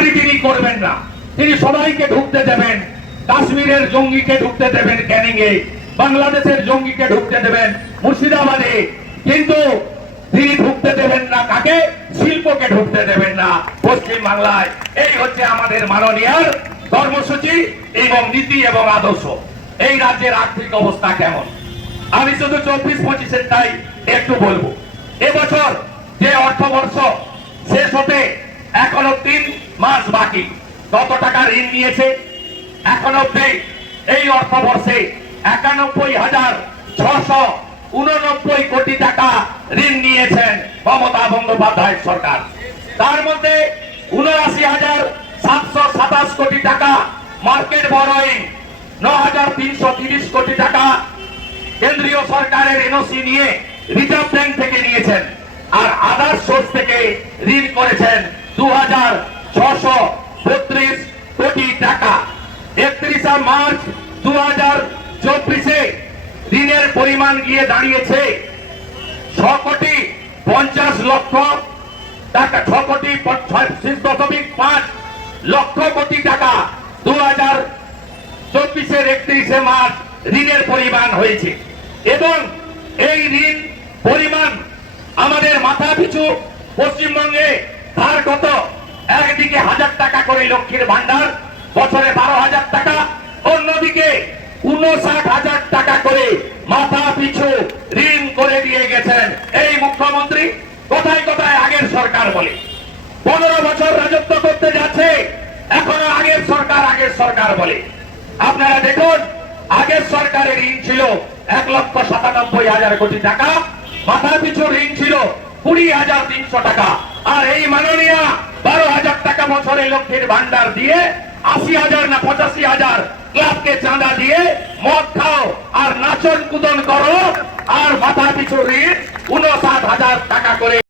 দাদাগিরি তিনি করবেন না। তিনি সবাইকে ঢুকতে দেবেন। কাশ্মীরের জঙ্গিকে ঢুকতে দেবেন ক্যানিং এ, বাংলাদেশের জঙ্গিকে ঢুকতে দেবেন মুর্শিদাবাদে, কিন্তু তিনি ঢুকতে দেবেন না কাকে? শিল্পকে ঢুকতে দেবেন না পশ্চিম বাংলায়। এই হচ্ছে আমাদের মাননীয়ার কর্মসূচি এবং নীতি এবং আদর্শ। এই রাজ্যের আর্থিক অবস্থা কেমন আমি শুধু 24-25-টাই একটু বলবো। এবছর যে অর্থবর্ষ শেষ হতে এখনো 3 মাস বাকি, কত টাকা ঋণ নিয়েছে এখন অব্দি? এই অর্থবর্ষে 91,689 কোটি টাকা ঋণ নিয়েছেন মমতা বন্দ্যোপাধ্যায় সরকার। তার মধ্যে 79,727 কোটি টাকা মার্কেট বরোয়িং, 9,330 কোটি টাকা কেন্দ্রীয় সরকারের এনওসি নিয়ে রিজার্ভ ব্যাংক থেকে নিয়েছেন, আর আদার সোর্স থেকে ঋণ করেছেন 2,632 কোটি টাকা। 31 মার্চ 2024-এ ঋণের পরিমাণ গিয়ে দাঁড়িয়েছে 6,50,00,000 টাকা, 6,26.5 লক্ষ কোটি টাকা 2024-এর 31 মার্চ ঋণের পরিমাণ হয়েছে। এবং এই ঋণ পরিমাণ আমাদের মাথা পিছু পশ্চিমবঙ্গে ধার কত? একদিকে 1,000 টাকা করে লক্ষ্মীর ভান্ডার, বছরে 12,000 টাকা, অন্যদিকে 59,000 টাকা করে মাথা পিছু ঋণ করে দিয়ে গেছেন এই মুখ্যমন্ত্রী। কোথায় কোথায় আগের সরকার বলে 15 বছর রাজত্ব করতে যাচ্ছে, এখনো আগের সরকার বলে। আপনারা দেখুন, আগের সরকারের ঋণ ছিল 1,97,000 কোটি টাকা, মাথা পিছু ঋণ ছিল 20,300 টাকা। আর এই মাননীয়া 12,000 টাকা বছরে লক্ষ্মীর ভান্ডার দিয়ে 80,000 না 85,000 ক্লাবকে চাঁদা দিয়ে মদ খাও আর নাচন কুদন করো, আর মাথা পিছু ঋণ 59,000 টাকা করে